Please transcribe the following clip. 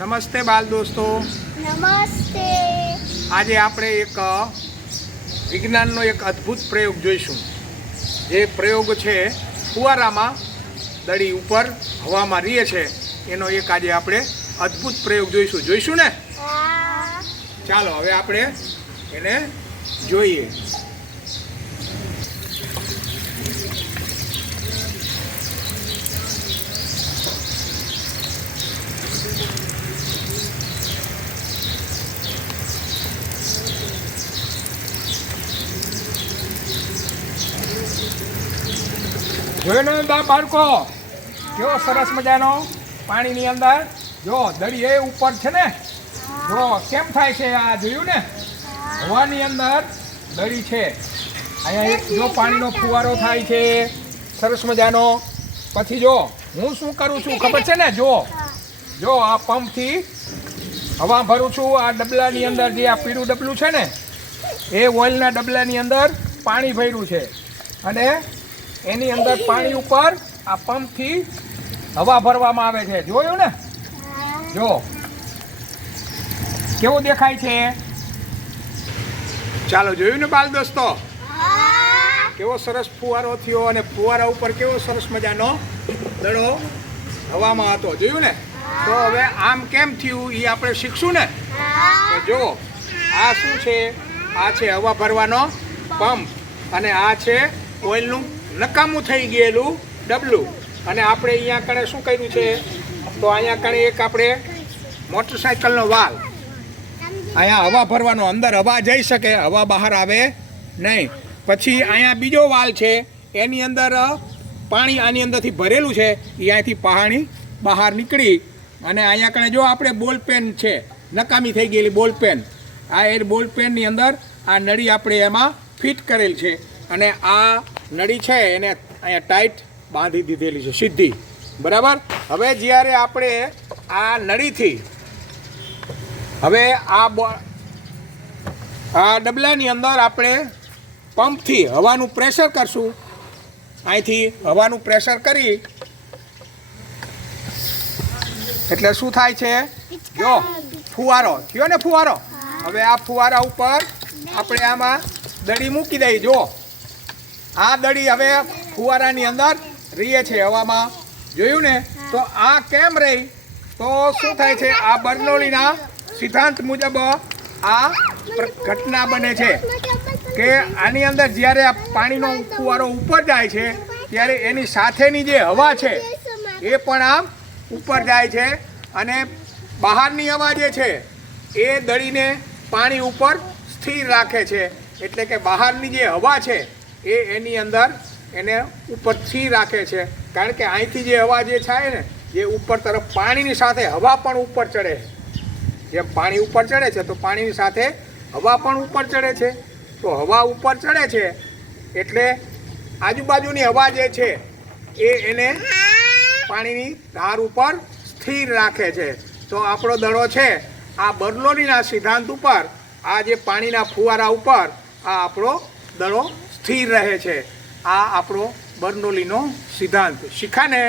નમસ્તે બાલ દોસ્તો. નમસ્તે. આજે આપણે એક વિજ્ઞાનનો એક અદ્ભુત પ્રયોગ જોઈશું. જે પ્રયોગ છે ફુવારામાં દડી ઉપર હવામાં રહે છે એનો એક આજે આપણે અદ્ભુત પ્રયોગ જોઈશું ને. ચાલો હવે આપણે એને જોઈએ. જોયો ને બાળકો, કેવો સરસ મજાનો પાણીની અંદર જો દડી એ ઉપર છે ને. જો કેમ થાય છે આ જોયું ને, હવાની અંદર દડી છે. અહીંયા એક જો પાણીનો ફુવારો થાય છે સરસ મજાનો. પછી જો હું શું કરું છું ખબર છે ને, જો આ પંપથી હવા ભરું છું. આ ડબલાની અંદર જે આ પીળું ડબલું છે ને એ ઓઇલના ડબલાની અંદર પાણી ભર્યું છે અને એની અંદર પાણી ઉપર આ પંપથી હવા ભરવામાં આવે છે. જોયું ને, જો કેવું દેખાય છે. ચાલો જોયું ને બાલ દોસ્તો, કેવો સરસ ફુવારો થયો અને ફુવારા ઉપર કેવો સરસ મજાનો દડો હવામાં હતો. જોયું ને. તો હવે આમ કેમ થયું એ આપણે શીખશું ને. તો જો આ શું છે, આ છે હવા ભરવાનો પંપ અને આ છે ઓઇલનું નકામું થઈ ગયેલું ડબલું. અને આપણે અહીંયા કણે શું કર્યું છે, તો અહીંયા કણે એક આપણે મોટરસાઇકલનો વાલ, અહીંયા હવા ભરવાનો, અંદર હવા જઈ શકે, હવા બહાર આવે નહીં. પછી અહીંયા બીજો વાલ છે, એની અંદર પાણી આની અંદરથી ભરેલું છે, એ અહીંથી પાણી બહાર નીકળી અને અહીંયા કણે જો આપણે બોલપેન છે, નકામી થઈ ગયેલી બોલપેન, આ એ બોલપેનની અંદર આ નળી આપણે એમાં ફિટ કરેલ છે અને આ નળી છે એને અહીંયા ટાઈટ બાંધી દીધેલી છે સીધી. બરાબર. હવે જ્યારે આપણે આ નળીથી હવે આ ડબલાની અંદર આપણે પંપથી હવાનું પ્રેશર કરશું. અહીંથી હવાનું પ્રેશર કરી એટલે શું થાય છે, જો ફુવારો થયો ને ફુવારો. હવે આ ફુવારા ઉપર આપણે આમાં દડી મૂકી દઈએ. જો આ દડી હવે ફુવારાની અંદર રહે છે હવામાં. જોયું ને. તો આ કેમ રહી, તો શું થાય છે, આ બર્નોલીના સિદ્ધાંત મુજબ આ ઘટના બને છે કે આની અંદર જ્યારે આ પાણીનો ફુવારો ઉપર જાય છે ત્યારે એની સાથેની જે હવા છે એ પણ આમ ઉપર જાય છે અને બહારની હવા જે છે એ દડીને પાણી ઉપર સ્થિર રાખે છે. એટલે કે બહારની જે હવા છે એ એની અંદર એને ઉપર સ્થિર રાખે છે. કારણ કે અહીંથી જે હવા જે થાય ને, જે ઉપર તરફ પાણીની સાથે હવા પણ ઉપર ચડે. જેમ પાણી ઉપર ચડે છે તો પાણીની સાથે હવા પણ ઉપર ચડે છે. તો હવા ઉપર ચડે છે એટલે આજુબાજુની હવા જે છે એ એને પાણીની ધાર ઉપર સ્થિર રાખે છે. તો આપણો દડો છે આ બર્નોલીના સિદ્ધાંત ઉપર, આ જે પાણીના ફુવારા ઉપર આ આપણો દડો સ્થિર રહે છે. આ આપણો બર્નોલીનો સિદ્ધાંત. શીખા ને.